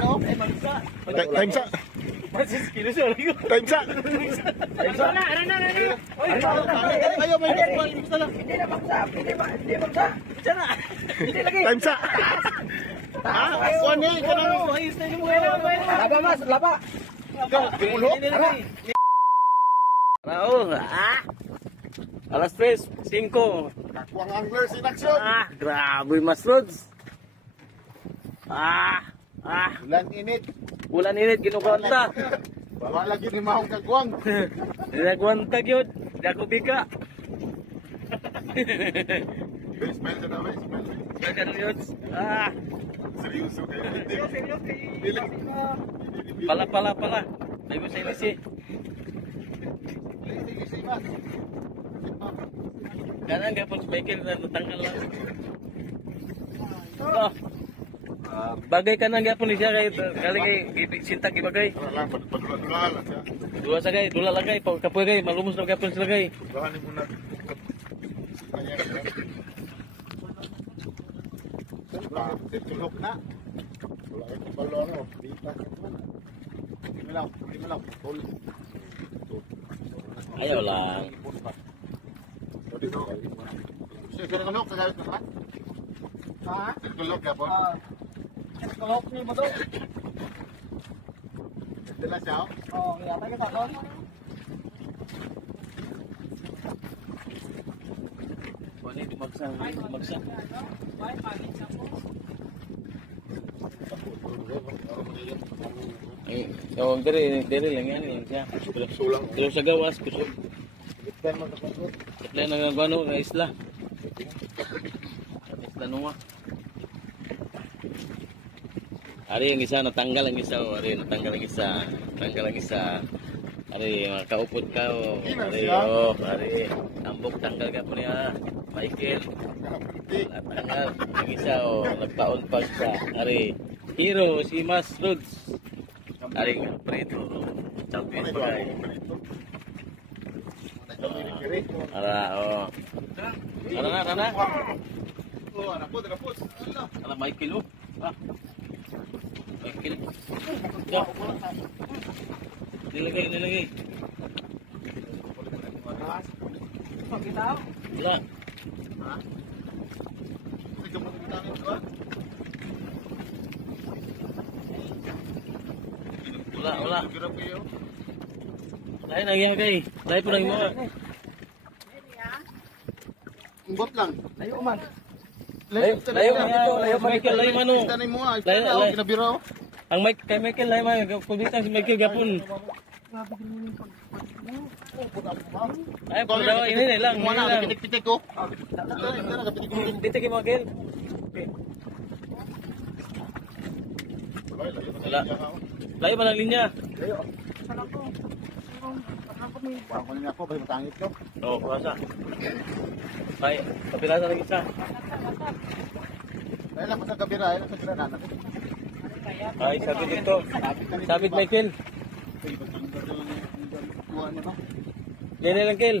Time sa. Time sa. Ayo may time sa. Kuan ni kanang ayos na mo. Laba mas, laba. Raul, alas 3:05. Kakuang anglers in action. Grabe mas Rods. Ulan init. Ulan init, kinukonta. Bawa lagi ni mahong kagwang. Nagwanta yun. Hindi ako bika. Smile ka na, smile. Bagan yun. Seryoso kayo. Pala. May mo sa inisi. Kanan ka po sa Michael na natanggal lang. Bagay ka nang gapon siya kay sinta gibagay. Wala lang, padula-dula lang siya. Dula lang kay kapoy kay malumos na gapon sila kay. Bahanin mo na. Tulog na. Wala kayo balong mo. Dita. Hindi mo lang. Ayaw lang. Sige, tulog sa galit na. Ha? Tulog ka po? Tulog ni mo to. Dala siya? Oh, yata kita doon. Wala dumagsang. So, dere lang yan siya. Sulang. Pero sa gawas, kusog. Katla na gano na isla. Isla nunga. Ari yung isa, natanggal ang isa. Natanggal ang isa. Ari, makaupod ka. Ari, tambok tanggal ka po niya. Michael. Natanggal ang isa. Nagpaon pa siya. Ari, hero, si Mas Rods. Ari, preto. Champion pa. Ara na. Rapot. Ala Michael Michael. Nilagay. Wala. Wala. Lain lagi kay. Lain po lang mo. Umbot lang. Layo man. Layo Michael, layo mano. Tanay mo ah. Layo kinabiro. Ang Mike kay Michael layo man. Kubitan si Michael gapon. Ay, po daw ini lang. Wala pitik-pitik ko. Pitik mo Michael. Wala. Layo man ang linya. Ako na ako, bay matangit ko. Oo, kuwasa. Ay, kapila sa lagi isa. Ay lang sa kabira, ay lang sa kabira na. Ay, sabit dito. Sabit Michael. Lene lang Kel.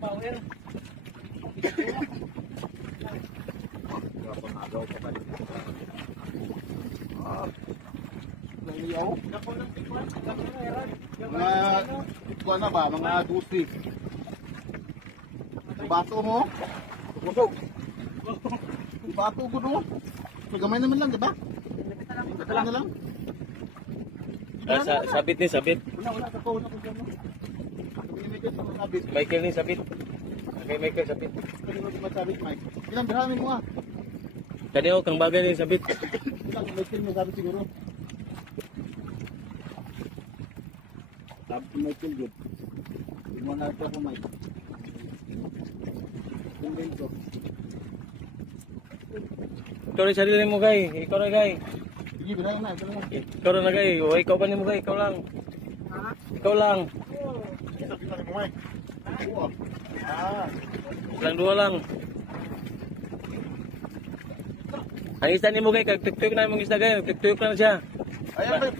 Power. Mga ba? Mga dusi. Bato mo? Busog. Bato ko no? Magamay naman lang, di ba? Katalang na lang. Sabit ni, sabit. Wala sa phone ako dyan. Sabit. Michael ni, sabit. Okay, Michael, sabit. Pwede mo masabit, Mike. Ilang biramin mo ah. Kaniyo, kang bagay ni, sabit. Ilang Michael mo sabit siguro. Sabit Michael good. Hindi mo na ito ako, Mike. Tingin ko. Ikaw rin sarili mo, Gay. Ikaw rin, Gay. Sige, birahin na. Ikaw rin na, Gay. O, ikaw pa ni mo, Gay. Ikaw lang. Ikaw lang. Sabi mo, Mike. Oo. Lang dua lang. Ang isa ni mo, Gay. Kag-tuktuk na yung isda, Gay. Tuktuk na siya. Ayan,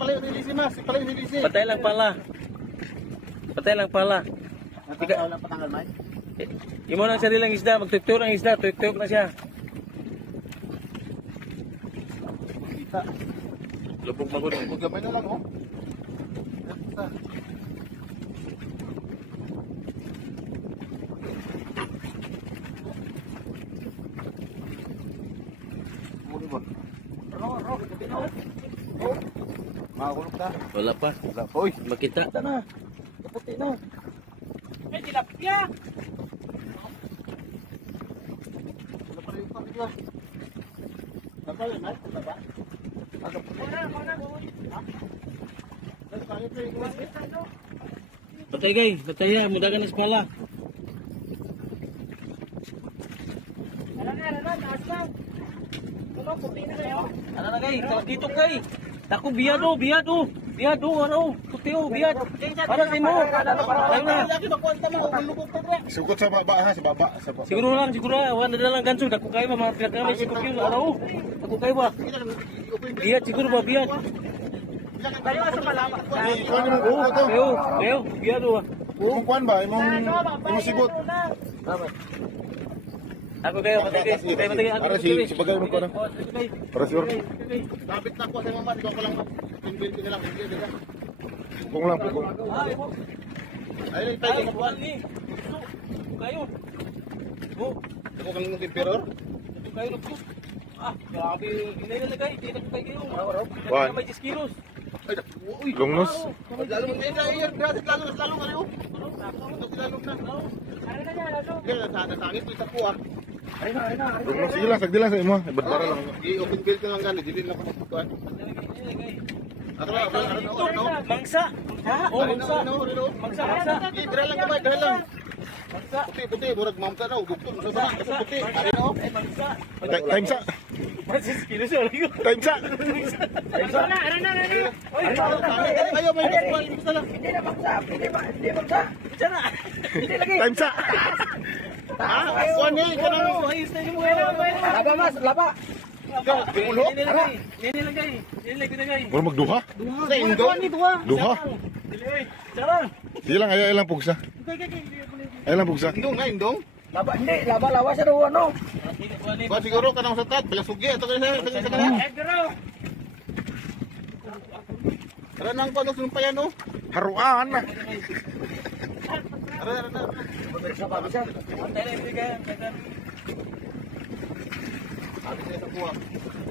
pala yung nilisi, Mas. Pala yung nilisi. Patay lang pala. Patay lang pala. Natanggal lang patanggal, Mike. Imo nang sarilang isda. Magtuktuk ang isda. Tuktuk na siya. Lubog magod. Gamay na lang, oh. Muli ba? Makakulog na. Wala pa. Wala pa, uy. Makita. na. Kaputi na. Ay, tilapia. Wala pa rin yung pamilya. Napal, na? Wala ba? Patay gay. Patay ya. Mudagan na espala. Ano na kay? Dito kay. Dako biyado, biyado. Biyado, ano? Puteo, biyad. Para sa mo. Ano na? Sugot sa baba, ha? Sa baba. Sa baba. Siguro lang, siguro. Wala na lang ganso. Dako kayo ba? Mga pinagkami. Siguro yun. Ano? Dako kayo ba? Biyad, siguro ba? Biyad. Tayo sa malama. Kayo, kayo. Biyado ba? Kung kuhan ba? Imong sigot. Ako kayo, patay kayo. Patay, patay. Para si bagay mo ko na. Para sure. Lapit na ako sa mama, di ko lang 20 na lang. Pukong lang, pukong. Ay, tayo sa buwan. Kayo. Oh, Ako kang nung emperor. ito kayo nagpo. Grabe. Hinay na lagay. Hindi na po kayo. One. May 10 kilos. Ay, uy. Lungnos. Lalo mo na iyan, grabe lalo kayo. Lalo na. Yan sa sangit kita po ah. Lungnos. Sige lang, sagdi lang sa imo. Ibadbara lang. I-open build ko lang gani, dili na ako magkuhan. Ano. Mangsa. Oh, mangsa. Mangsa, mangsa. Dira lang kamay, dira lang. Puti, murag mamta na, ugugtong sa bana, puti. Ari no? Ay, mangsa. Time sa. Mas 10 kilos yun. Time sa. Ayo, may kuhan, mix na lang. Time sa. Kuhan niya, kanang Ayos na yung mga. Laba, mas. Laba. ulo. Nilagay. Wala magduha. Sa indo. Duha. Sarang. Sige lang, ay lang pugsa. Ay lang pugsa. Indong. Laba, hindi. Laba sa doon, ano? Ba siguro kanang sa tat, balasugi ato kanang sa kanang. Ara nang pano sumpayan no. Haruan na. Ara. Antay na yung bigay.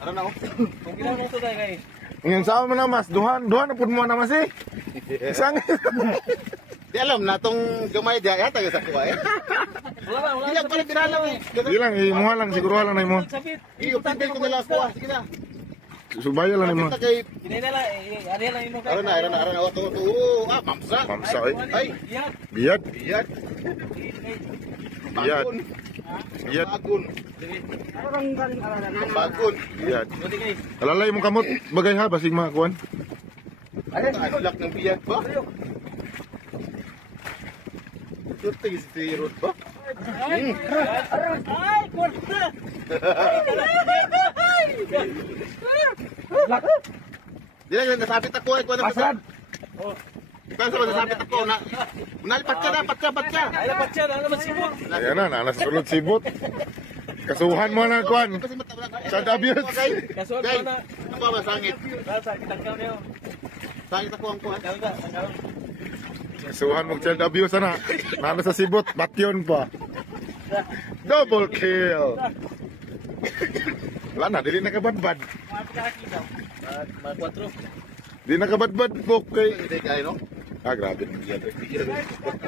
Ara na oh. Kung ginawa mo ito tayo kayo. Ngayon sa mo na mas, duhan na pud mo na mas eh. Isang. Di alam na tong gamay dia yata sa kuha eh. Wala. Iya pala pinala eh. Sige lang, imuha lang, siguro lang na imo. Sabit. I-open ko na lang kuha. Sige na. Subaya lang imo. Kita kay Hindi na lang. Ari lang yung ara na oh to. Mamsa. Mamsa eh. Ay, Yan. Biyad. biyad. Biyad. Bagun. Biyad. Bagun. Bagun. Biyad. Buti kayo. Alalay mo kamot bagay ha basig makakuan. Ano lak ng biyad ba? Surte si Tirot ba? Ay, kwarta. Di lang nasabit ako ay kuha na pasad. Kaya sa nasabit ako na nalipat ka. Ay, dapat siya. Ano naman sibot? Ayan na, nasulod sibot. Kasuhan mo na kuan. Child abuse. Kasuhan Guys, ko na. ano ba sangit? Sa kitangkaw niyo. Sangit ako ang kuha. Tangkaw. Kasuhan mo child abuse na. Nano sa sibot, batyon pa. Double kill. Wala na, dili nakabadbad. Mga 4. Di nakabadbad po kay. Hindi kayo no? Grabe.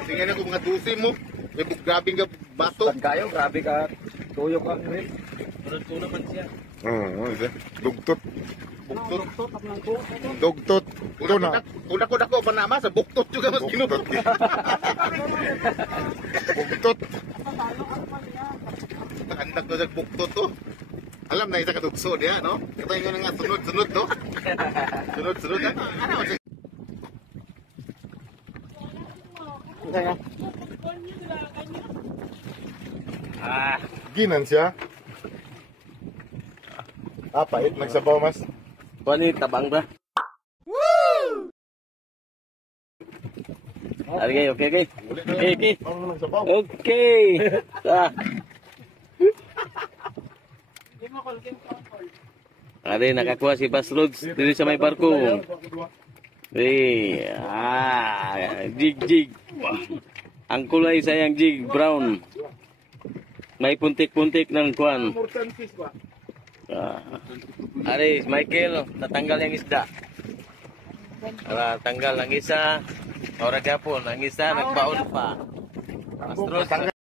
Tingnan ako mga dusi mo. May grabing ka bato. Kayo, grabe ka. Tuyok ka. Tulad ko naman siya. Dugtot. Buktot. Dugtot. Ito na. Una ko dako pa nama sa buktot juga mas Buktot. ginutot. Buktot. Nakandak ko sa buktot to. Alam na isa ka tukso dia no? Katay nga nga sunod to. Sunod. Ano siya? Ginan siya. Pait. Nagsabaw mas. Kuani tabang ba? Woo! Okay. Okay. Ano nagsabaw? Okay. Ari, nakakuha si Bass Rods dito sa may barko. Jig. Ang kulay sayang jig, brown. May puntik-puntik ng kuan. Ari, Michael, natanggal yung isda. Tanggal ang isa. Ora gapon, ang isa nagbaon pa. Astros.